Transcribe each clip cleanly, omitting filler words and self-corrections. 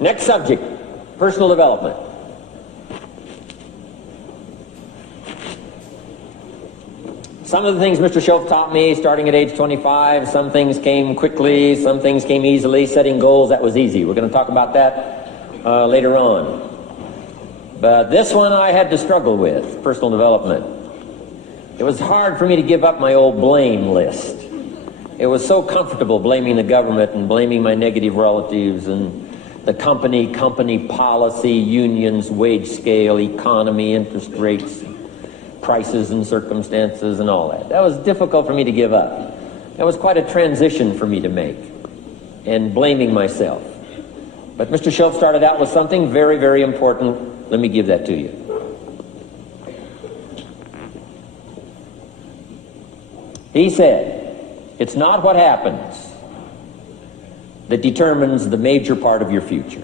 Next subject, personal development. Some of the things Mr. Schoaf taught me starting at age 25, some things came quickly, some things came easily. Setting goals, that was easy. We're going to talk about that later on. But this one I had to struggle with, personal development. It was hard for me to give up my old blame list. It was so comfortable blaming the government and blaming my negative relatives and the company policy, unions, wage scale, economy, interest rates, prices and circumstances and all that. That was difficult for me to give up. That was quite a transition for me to make, and blaming myself. But Mr. Schoaf started out with something very, very important. Let me give that to you. He said, it's not what happens that determines the major part of your future.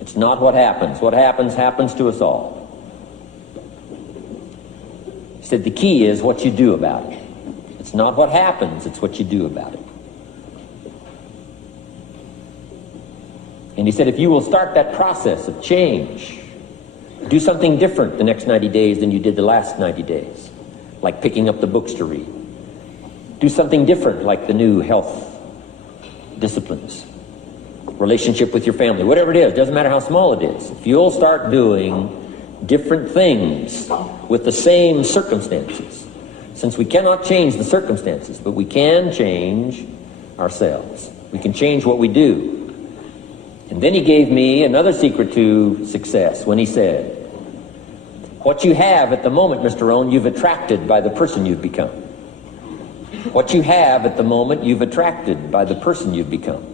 It's not what happens. What happens, happens to us all. He said the key is what you do about it. It's not what happens, it's what you do about it. And he said if you will start that process of change, do something different the next 90 days than you did the last 90 days, like picking up the books to read. Do something different like the new health disciplines, relationship with your family, whatever it is, doesn't matter how small it is. If you'll start doing different things with the same circumstances, since we cannot change the circumstances, but we can change ourselves. We can change what we do. And then he gave me another secret to success when he said, what you have at the moment, Mr. Rohn, you've attracted by the person you've become. What you have at the moment, you've attracted by the person you've become.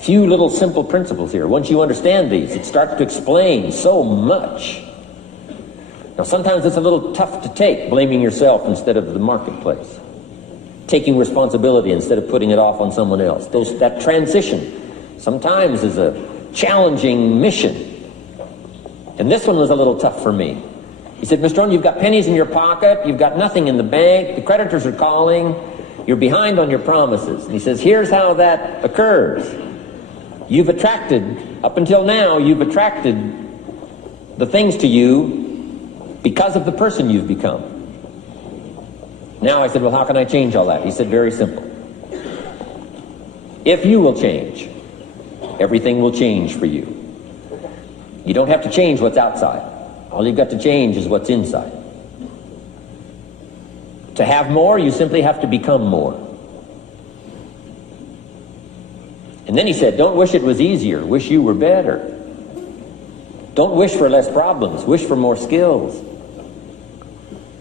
Few little simple principles here. Once you understand these, it starts to explain so much. Now, sometimes it's a little tough to take, blaming yourself instead of the marketplace, taking responsibility instead of putting it off on someone else. That transition sometimes is a challenging mission. And this one was a little tough for me. He said, Mr. Rohn, you've got pennies in your pocket, you've got nothing in the bank, the creditors are calling, you're behind on your promises. And he says, here's how that occurs. You've attracted, up until now, you've attracted the things to you because of the person you've become. Now I said, well, how can I change all that? He said, very simple. If you will change, everything will change for you. You don't have to change what's outside. All you've got to change is what's inside. To have more, you simply have to become more. And then he said, don't wish it was easier, wish you were better. Don't wish for less problems, wish for more skills.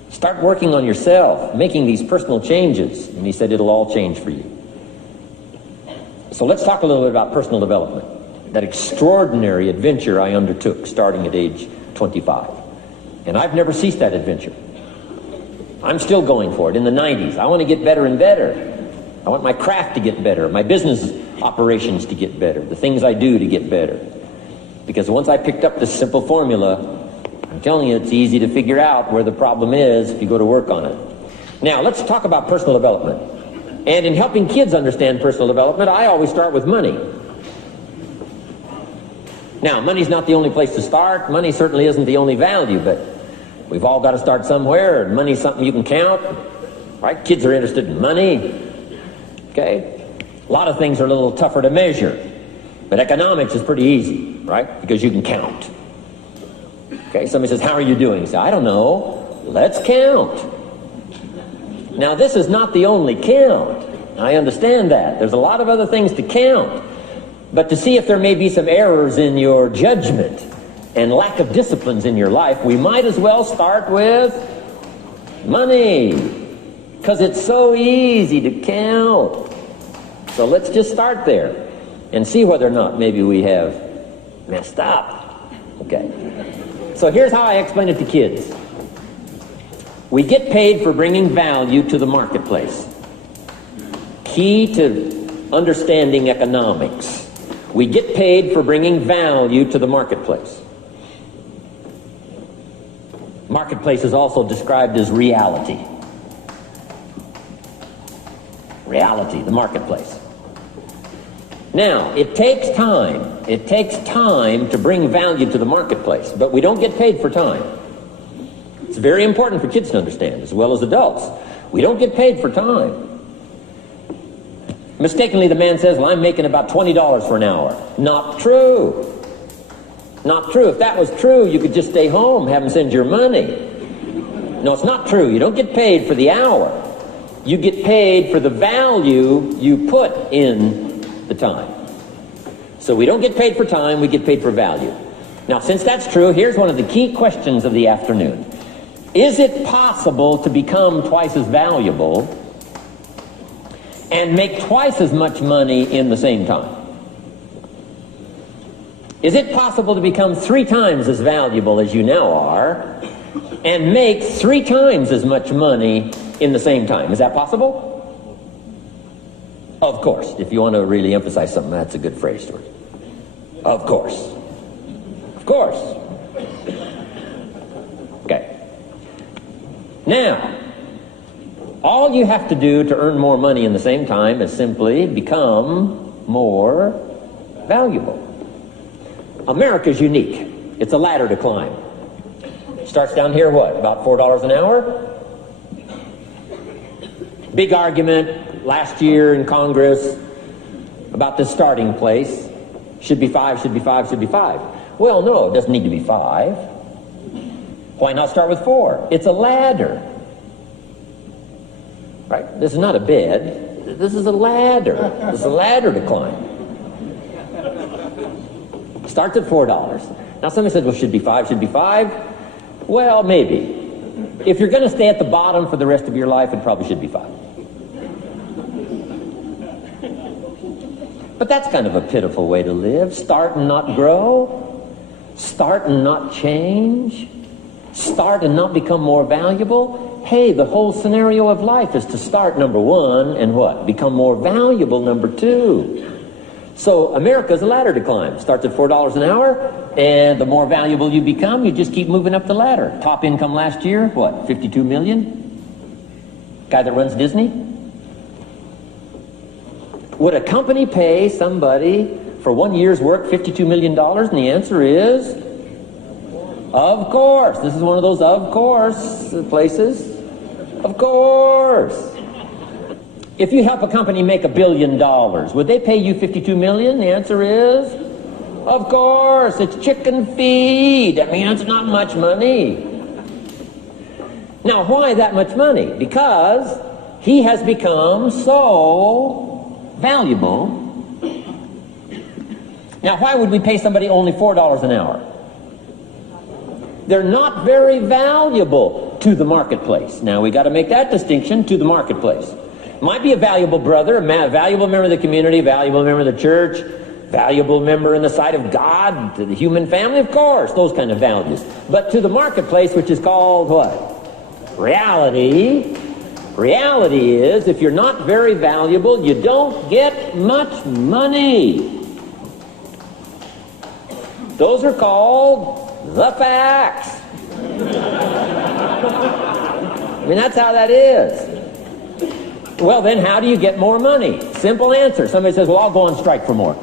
Start working on yourself, making these personal changes. And he said, it'll all change for you. So let's talk a little bit about personal development. That extraordinary adventure I undertook starting at age 25. And I've never ceased that adventure. I'm still going for it in the 90s. I want to get better and better. I want my craft to get better, my business operations to get better, the things I do to get better. Because once I picked up this simple formula, I'm telling you, it's easy to figure out where the problem is if you go to work on it. Now, let's talk about personal development. And in helping kids understand personal development, I always start with money. Now, money's not the only place to start. Money certainly isn't the only value, but we've all got to start somewhere, and money's something you can count, right? Kids are interested in money. Okay? A lot of things are a little tougher to measure, but economics is pretty easy, right? Because you can count. Okay, somebody says, how are you doing? You say, I don't know. Let's count. Now, this is not the only count. I understand that. There's a lot of other things to count. But to see if there may be some errors in your judgment and lack of disciplines in your life, we might as well start with money, because it's so easy to count. So let's just start there and see whether or not maybe we have messed up. Okay. So here's how I explain it to kids. We get paid for bringing value to the marketplace. Key to understanding economics. We get paid for bringing value to the marketplace. Marketplace is also described as reality. Reality, the marketplace. Now, it takes time. It takes time to bring value to the marketplace, but we don't get paid for time. It's very important for kids to understand, as well as adults. We don't get paid for time. Mistakenly, the man says, well, I'm making about $20 for an hour. Not true. Not true. If that was true, you could just stay home, have them send your money. No, it's not true. You don't get paid for the hour. You get paid for the value you put in the time. So we don't get paid for time, we get paid for value. Now, since that's true, here's one of the key questions of the afternoon. Is it possible to become twice as valuable and make twice as much money in the same time? Is it possible to become 3 times as valuable as you now are and make 3 times as much money in the same time? Is that possible? Of course. If you want to really emphasize something, that's a good phrase, Stuart. Of course. Of course. Okay. Now, all you have to do to earn more money in the same time is simply become more valuable. America's unique. It's a ladder to climb. Starts down here, what, about $4 an hour? Big argument last year in Congress about the starting place. Should be 5, should be 5, should be 5. Well, no, it doesn't need to be 5. Why not start with 4? It's a ladder. Right? This is not a bed. This is a ladder. This is a ladder to climb. Starts at $4. Now somebody says, well, should be 5, should be 5. Well, maybe. If you're going to stay at the bottom for the rest of your life, it probably should be 5. But that's kind of a pitiful way to live. Start and not grow. Start and not change. Start and not become more valuable. Hey, the whole scenario of life is to start, number 1, and what? Become more valuable, number 2. So America's a ladder to climb. Starts at $4 an hour, and the more valuable you become, you just keep moving up the ladder. Top income last year, what, 52 million? Guy that runs Disney? Would a company pay somebody for 1 year's work $52 million? And the answer is, of course. This is one of those of course places. Of course. If you help a company make $1 billion, would they pay you $52 million? The answer is, of course. It's chicken feed. I mean, it's not much money. Now, why that much money? Because he has become so valuable. Now, why would we pay somebody only $4 an hour? They're not very valuable to the marketplace. Now, we got to make that distinction, to the marketplace. Might be a valuable brother, a valuable member of the community, a valuable member of the church, valuable member in the sight of God, to the human family, of course, those kind of values. But to the marketplace, which is called what? Reality. Reality is, if you're not very valuable, you don't get much money. Those are called the facts. I mean, that's how that is. Well, then how do you get more money? Simple answer. Somebody says, well, I'll go on strike for more.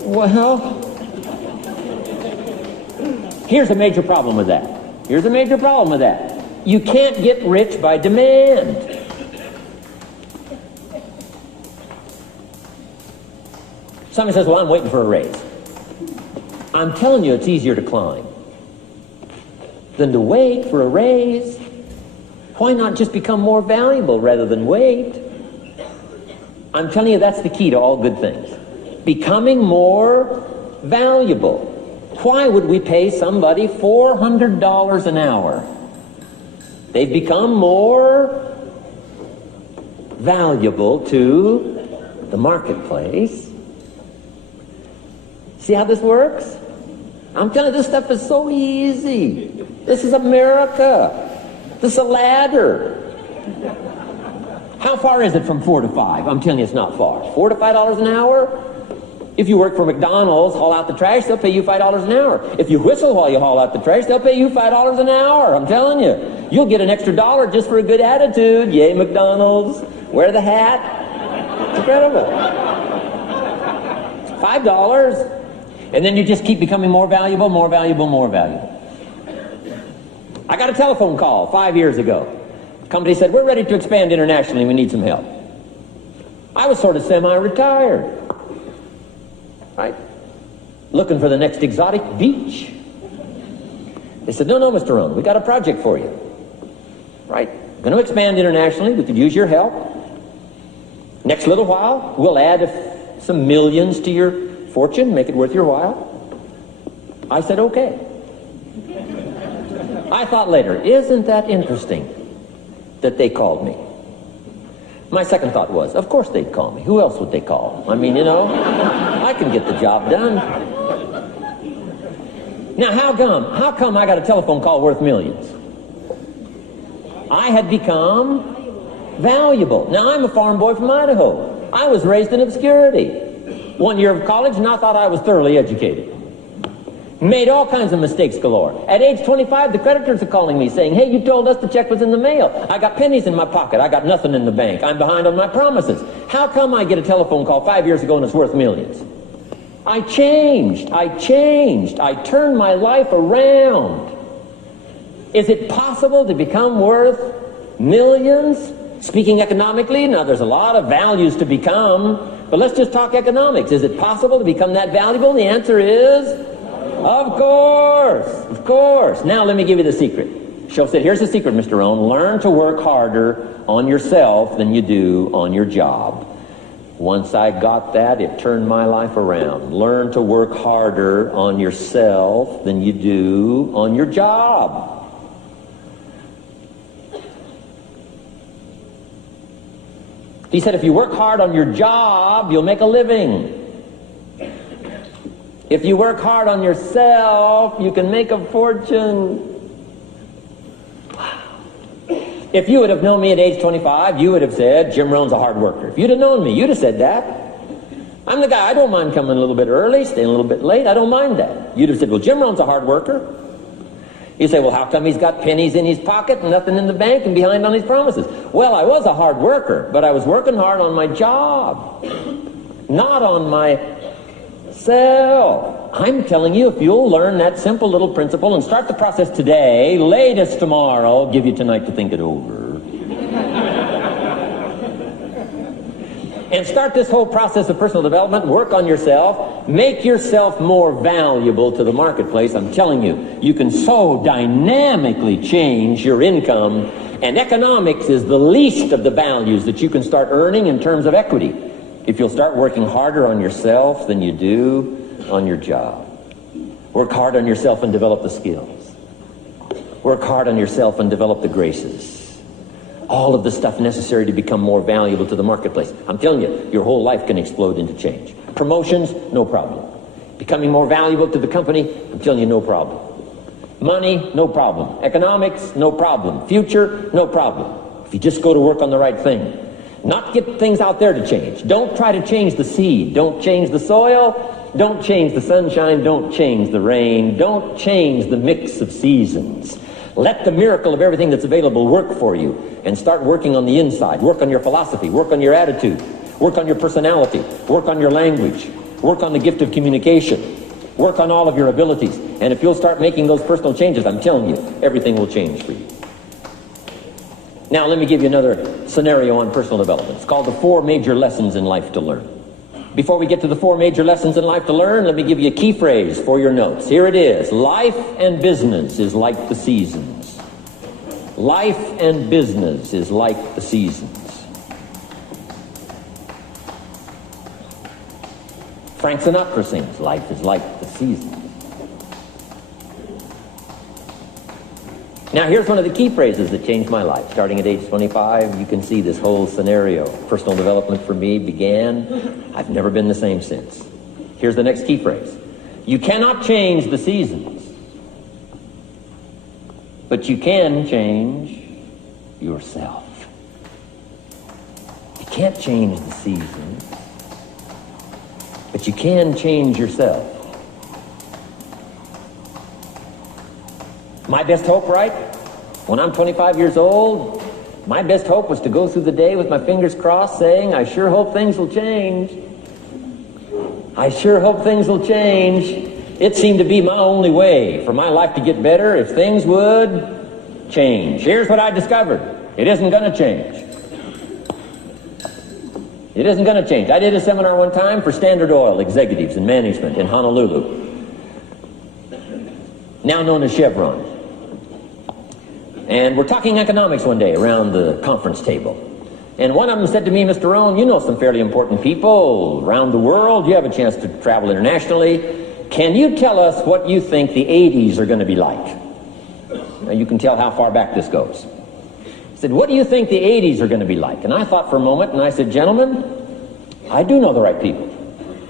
Well, here's a major problem with that. Here's a major problem with that. You can't get rich by demand. Somebody says, well, I'm waiting for a raise. I'm telling you, it's easier to climb than to wait for a raise. Why not just become more valuable rather than wait? I'm telling you, that's the key to all good things. Becoming more valuable. Why would we pay somebody $400 an hour? They've become more valuable to the marketplace. See how this works? I'm telling you, this stuff is so easy. This is America. This is a ladder. How far is it from 4 to 5? I'm telling you, it's not far. $4 to $5 an hour? If you work for McDonald's, haul out the trash, they'll pay you $5 an hour. If you whistle while you haul out the trash, they'll pay you $5 an hour. I'm telling you. You'll get an extra $1 just for a good attitude. Yay, McDonald's. Wear the hat. It's incredible. $5. And then you just keep becoming more valuable, more valuable, more valuable. I got a telephone call 5 years ago. The company said, we're ready to expand internationally. We need some help. I was sort of semi-retired, right? Looking for the next exotic beach. They said, no, Mr. Rohn, we got a project for you. Right? Going to expand internationally. We could use your help. Next little while, we'll add some millions to your fortune, make it worth your while. I said, okay. I thought later, isn't that interesting that they called me? My second thought was, of course they'd call me. Who else would they call? I mean, I can get the job done. Now, how come I got a telephone call worth millions? I had become valuable. Now, I'm a farm boy from Idaho. I was raised in obscurity. 1 year of college, and I thought I was thoroughly educated. Made all kinds of mistakes galore. At age 25, the creditors are calling me saying, hey, you told us the check was in the mail. I got pennies in my pocket. I got nothing in the bank. I'm behind on my promises. How come I get a telephone call 5 years ago and it's worth millions? I changed. I turned my life around. Is it possible to become worth millions? Speaking economically, now there's a lot of values to become, but let's just talk economics. Is it possible to become that valuable? And the answer is, of course. Now let me give you the secret. Show said, here's the secret, Mr. Rohn. Learn to work harder on yourself than you do on your job. Once I got that, it turned my life around. Learn to work harder on yourself than you do on your job. He said, if you work hard on your job, you'll make a living. If you work hard on yourself, you can make a fortune. Wow. If you would have known me at age 25, you would have said, Jim Rohn's a hard worker. If you'd have known me, you'd have said that. I'm the guy, I don't mind coming a little bit early, staying a little bit late, I don't mind that. You'd have said, well, Jim Rohn's a hard worker. You say, well, how come he's got pennies in his pocket and nothing in the bank and behind on his promises? Well, I was a hard worker, but I was working hard on my job, not on myself. I'm telling you, if you'll learn that simple little principle and start the process today, latest tomorrow, I'll give you tonight to think it over. And start this whole process of personal development, work on yourself, make yourself more valuable to the marketplace. I'm telling you, you can so dynamically change your income, and economics is the least of the values that you can start earning in terms of equity if you'll start working harder on yourself than you do on your job. Work hard on yourself and develop the skills. Work hard on yourself and develop the graces. All of the stuff necessary to become more valuable to the marketplace. I'm telling you, your whole life can explode into change. Promotions, no problem. Becoming more valuable to the company, I'm telling you, no problem. Money, no problem. Economics, no problem. Future, no problem. If you just go to work on the right thing. Not get things out there to change. Don't try to change the seed. Don't change the soil. Don't change the sunshine. Don't change the rain. Don't change the mix of seasons. Let the miracle of everything that's available work for you, and start working on the inside. Work on your philosophy, work on your attitude, work on your personality, work on your language, work on the gift of communication, work on all of your abilities. And if you'll start making those personal changes, I'm telling you, everything will change for you. Now let me give you another scenario on personal development. It's called the 4 major lessons in life to learn. Before we get to the 4 major lessons in life to learn, let me give you a key phrase for your notes. Here it is. Life and business is like the seasons. Life and business is like the seasons. Frank Sinatra sings, life is like the seasons. Now here's one of the key phrases that changed my life. Starting at age 25, you can see this whole scenario. Personal development for me began. I've never been the same since. Here's the next key phrase. You cannot change the seasons, but you can change yourself. You can't change the seasons, but you can change yourself. My best hope, right? When I'm 25 years old, my best hope was to go through the day with my fingers crossed saying, I sure hope things will change. I sure hope things will change. It seemed to be my only way for my life to get better if things would change. Here's what I discovered. It isn't going to change. It isn't going to change. I did a seminar one time for Standard Oil executives and management in Honolulu, now known as Chevron. And we're talking economics one day around the conference table. And one of them said to me, Mr. Rohn, you know some fairly important people around the world. You have a chance to travel internationally. Can you tell us what you think the 80s are going to be like? Now you can tell how far back this goes. He said, what do you think the 80s are going to be like? And I thought for a moment, and I said, gentlemen, I do know the right people.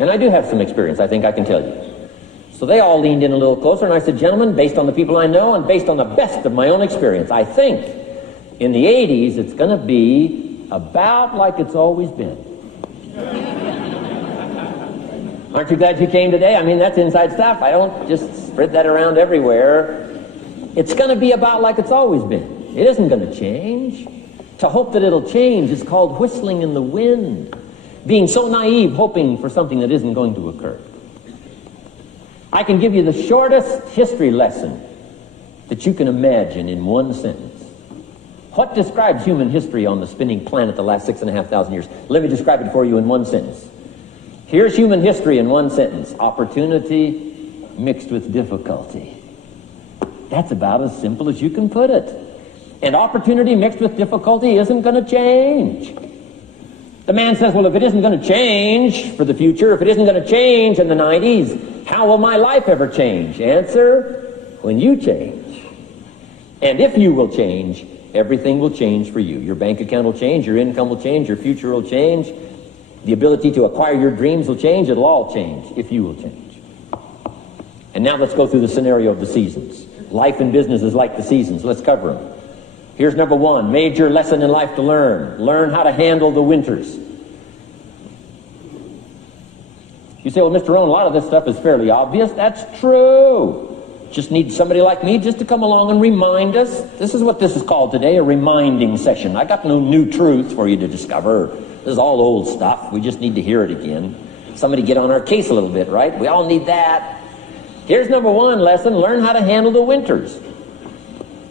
And I do have some experience, I think I can tell you. So they all leaned in a little closer, and I said, gentlemen, based on the people I know and based on the best of my own experience, I think in the 80s it's going to be about like it's always been. Aren't you glad you came today? I mean, that's inside stuff. I don't just spread that around everywhere. It's going to be about like it's always been. It isn't going to change. To hope that it'll change is called whistling in the wind, being so naive, hoping for something that isn't going to occur. I can give you the shortest history lesson that you can imagine in one sentence. What describes human history on the spinning planet the last 6,500 years? Let me describe it for you in one sentence. Here's human history in one sentence. Opportunity mixed with difficulty. That's about as simple as you can put it. And opportunity mixed with difficulty isn't going to change. The man says, well, if it isn't going to change for the future, if it isn't going to change in the 90s, how will my life ever change? Answer, when you change. And if you will change, everything will change for you. Your bank account will change, your income will change, your future will change, the ability to acquire your dreams will change, it'll all change if you will change. And now let's go through the scenario of the seasons. Life and business is like the seasons. Let's cover them. Here's number one, major lesson in life to learn. Learn how to handle the winters. You say, well, Mr. Rohn, a lot of this stuff is fairly obvious. That's true. Just need somebody like me just to come along and remind us. This is what this is called today, a reminding session. I got no new truths for you to discover. This is all old stuff. We just need to hear it again. Somebody get on our case a little bit, right? We all need that. Here's number one lesson, learn how to handle the winters.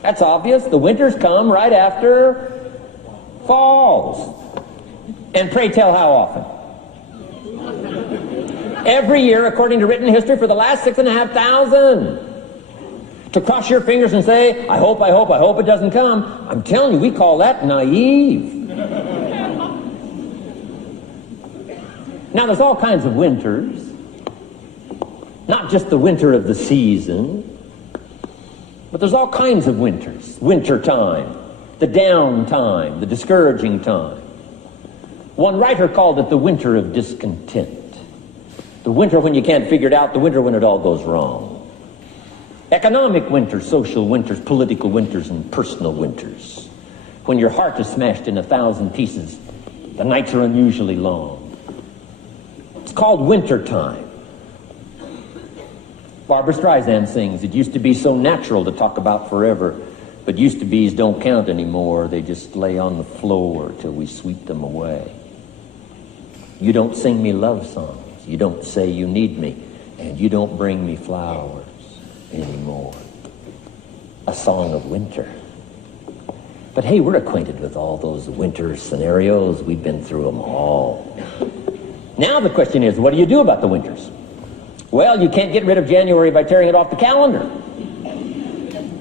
That's obvious. The winters come right after falls. And pray tell how often? Every year, according to written history, for the last 6,500. To cross your fingers and say, I hope it doesn't come. I'm telling you, we call that naive. Now, there's all kinds of winters. Not just the winter of the season, but there's all kinds of winters. Winter time, the down time, the discouraging time. One writer called it the winter of discontent. The winter when you can't figure it out, the winter when it all goes wrong. Economic winters, social winters, political winters, and personal winters. When your heart is smashed in 1,000 pieces, the nights are unusually long. It's called winter time. Barbara Streisand sings, it used to be so natural to talk about forever, but used to be's don't count anymore. They just lay on the floor till we sweep them away. You don't sing me love songs. You don't say you need me, and you don't bring me flowers anymore. A song of winter. But hey, we're acquainted with all those winter scenarios. We've been through them all. Now the question is, what do you do about the winters? Well, you can't get rid of January by tearing it off the calendar.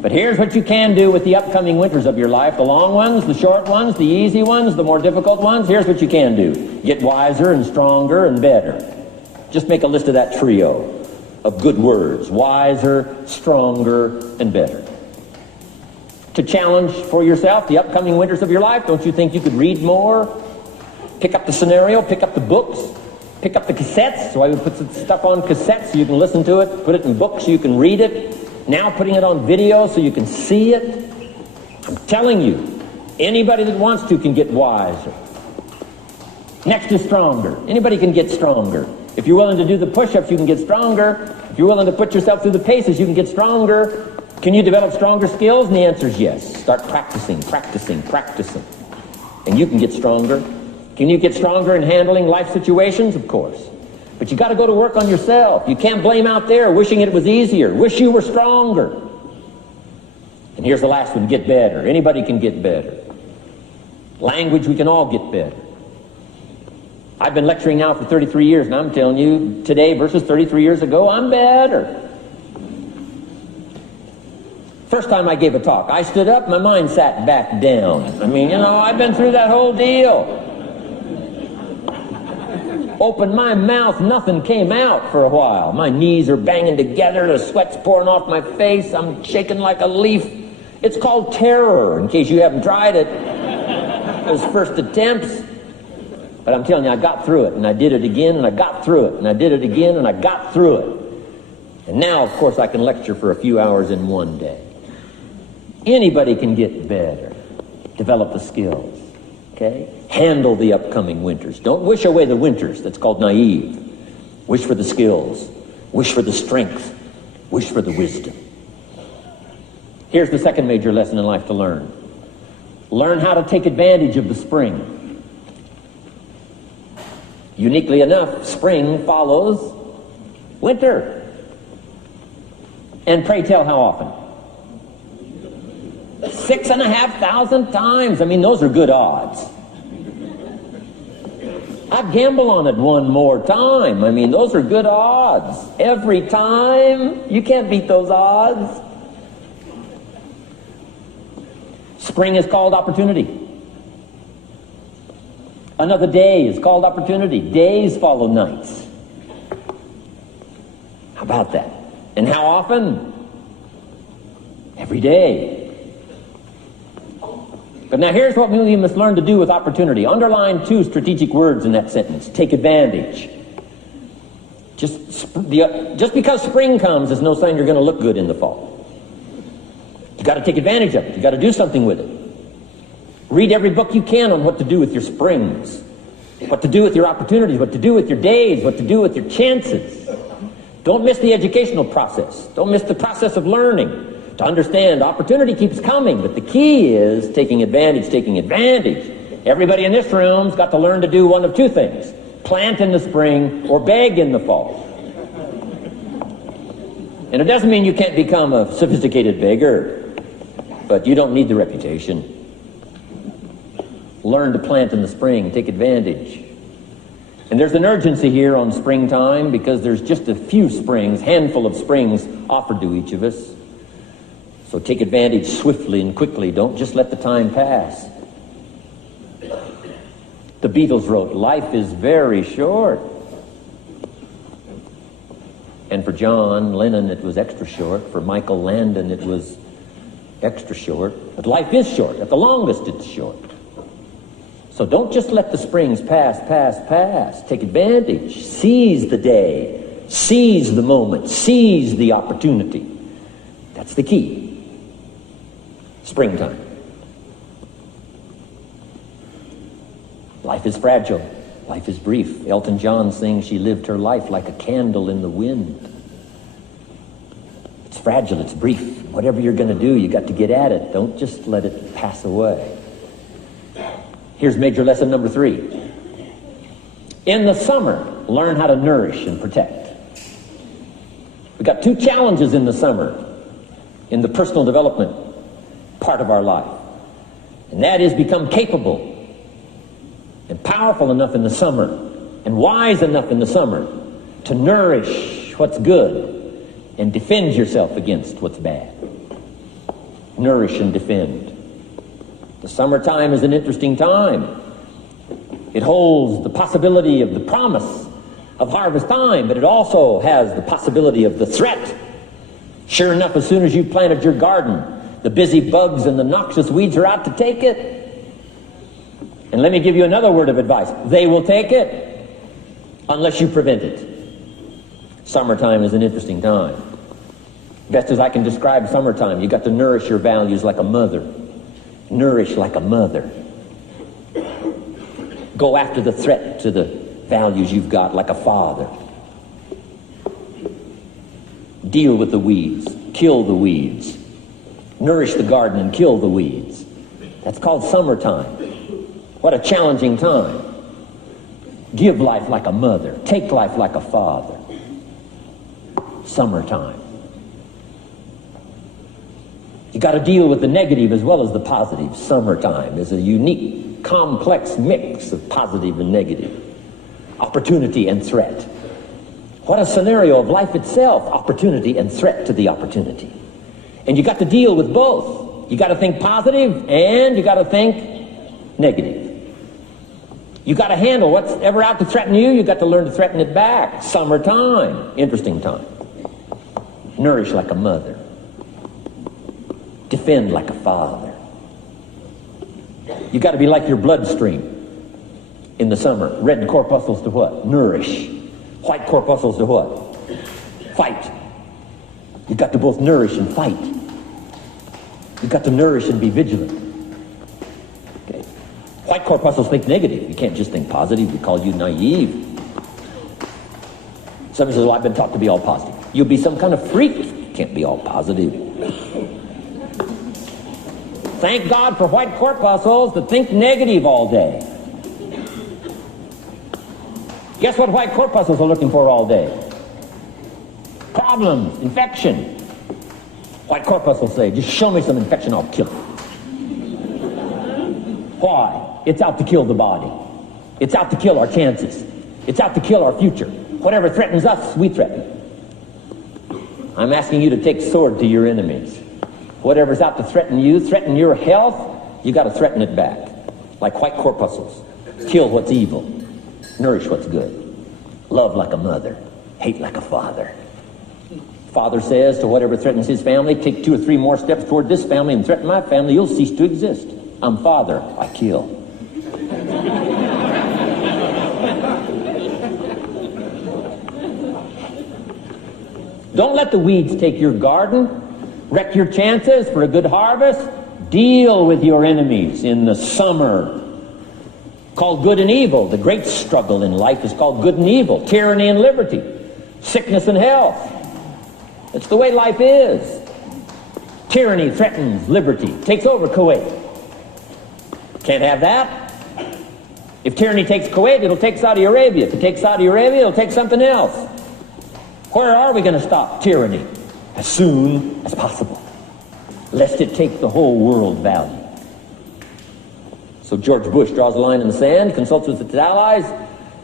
But here's what you can do with the upcoming winters of your life. The long ones, the short ones, the easy ones, the more difficult ones. Here's what you can do. Get wiser and stronger and better. Just make a list of that trio of good words. Wiser, stronger, and better. To challenge for yourself the upcoming winters of your life, don't you think you could read more? Pick up the scenario, pick up the books, pick up the cassettes. So I would put some stuff on cassettes so you can listen to it, put it in books so you can read it. Now putting it on video so you can see it. I'm telling you, anybody that wants to can get wiser. Next is stronger. Anybody can get stronger. If you're willing to do the push-ups, you can get stronger. If you're willing to put yourself through the paces, you can get stronger. Can you develop stronger skills? And the answer is yes. Start practicing, practicing, practicing. And you can get stronger. Can you get stronger in handling life situations? Of course. But you got to go to work on yourself. You can't blame out there wishing it was easier. Wish you were stronger. And here's the last one, get better. Anybody can get better. Language, we can all get better. I've been lecturing now for 33 years, and I'm telling you, today versus 33 years ago, I'm better. First time I gave a talk, I stood up, my mind sat back down. I mean, I've been through that whole deal. Opened my mouth, nothing came out for a while. My knees are banging together, the sweat's pouring off my face, I'm shaking like a leaf. It's called terror, in case you haven't tried it. Those first attempts. But I'm telling you, I got through it, and I did it again, and I got through it, and I did it again, and I got through it. And now, of course, I can lecture for a few hours in one day. Anybody can get better. Develop the skills. Okay? Handle the upcoming winters. Don't wish away the winters. That's called naive. Wish for the skills. Wish for the strength. Wish for the wisdom. Here's the second major lesson in life to learn. Learn how to take advantage of the spring. Uniquely enough, spring follows winter. And pray tell how often? 6,500 times. I mean, those are good odds. I'd gamble on it one more time. I mean, those are good odds. Every time. You can't beat those odds. Spring is called opportunity. Another day is called opportunity. Days follow nights. How about that? And how often? Every day. But now here's what we must learn to do with opportunity. Underline two strategic words in that sentence. Take advantage. Just because spring comes is no sign you're going to look good in the fall. You got to take advantage of it. You got to do something with it. Read every book you can on what to do with your springs, what to do with your opportunities, what to do with your days, what to do with your chances. Don't miss the educational process. Don't miss the process of learning. To understand, opportunity keeps coming, but the key is taking advantage, taking advantage. Everybody in this room's got to learn to do one of two things. Plant in the spring or beg in the fall. And it doesn't mean you can't become a sophisticated beggar, but you don't need the reputation. Learn to plant in the spring, take advantage. And there's an urgency here on springtime because there's just a few springs, handful of springs offered to each of us. So take advantage swiftly and quickly. Don't just let the time pass. The Beatles wrote, life is very short. And for John Lennon, it was extra short. For Michael Landon, it was extra short. But life is short. At the longest, it's short. So don't just let the springs pass. Take advantage. Seize the day. Seize the moment. Seize the opportunity. That's the key. Springtime. Life is fragile. Life is brief. Elton John sings, she lived her life like a candle in the wind. It's fragile. It's brief. Whatever you're going to do, you got to get at it. Don't just let it pass away. Here's major lesson number 3. In the summer, learn how to nourish and protect. We've got 2 challenges in the summer in the personal development part of our life. And that is become capable and powerful enough in the summer and wise enough in the summer to nourish what's good and defend yourself against what's bad. Nourish and defend. The summertime is an interesting time. It holds the possibility of the promise of harvest time, but it also has the possibility of the threat. Sure enough, as soon as you planted your garden, the busy bugs and the noxious weeds are out to take it. And let me give you another word of advice. They will take it unless you prevent it. Summertime is an interesting time. Best as I can describe summertime, you got to nourish your values like a mother. Nourish like a mother. Go after the threat to the values you've got like a father. Deal with the weeds. Kill the weeds. Nourish the garden and kill the weeds. That's called summertime. What a challenging time. Give life like a mother. Take life like a father. Summertime. You got to deal with the negative as well as the positive. Summertime is a unique, complex mix of positive and negative. Opportunity and threat. What a scenario of life itself. Opportunity and threat to the opportunity. And you got to deal with both. You got to think positive and you got to think negative. You got to handle what's ever out to threaten you. You got to learn to threaten it back. Summertime. Interesting time. Nourish like a mother. Defend like a father. You got to be like your bloodstream in the summer. Red corpuscles to what? Nourish. White corpuscles to what? Fight. You got to both nourish and fight. You got to nourish and be vigilant. Okay. White corpuscles think negative. You can't just think positive. We call you naive. Somebody says, well, I've been taught to be all positive. You'll be some kind of freak. You can't be all positive. Thank God for white corpuscles that think negative all day. Guess what white corpuscles are looking for all day? Problems, infection. White corpuscles say, just show me some infection, I'll kill it. Why? It's out to kill the body. It's out to kill our chances. It's out to kill our future. Whatever threatens us, we threaten. I'm asking you to take sword to your enemies. Whatever's out to threaten you, threaten your health, you got to threaten it back. Like white corpuscles. Kill what's evil. Nourish what's good. Love like a mother. Hate like a father. Father says to whatever threatens his family, take 2 or 3 more steps toward this family and threaten my family, you'll cease to exist. I'm father, I kill. Don't let the weeds take your garden. Wreck your chances for a good harvest. Deal with your enemies in the summer. Called good and evil. The great struggle in life is called good and evil. Tyranny and liberty. Sickness and health. It's the way life is. Tyranny threatens liberty. Takes over Kuwait. Can't have that. If tyranny takes Kuwait, it'll take Saudi Arabia. If it takes Saudi Arabia, it'll take something else. Where are we going to stop tyranny? As soon as possible, lest it take the whole world value. So George Bush draws a line in the sand, consults with its allies,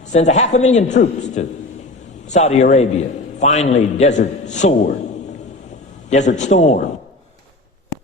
sends 500,000 troops to Saudi Arabia. Finally, Desert Storm.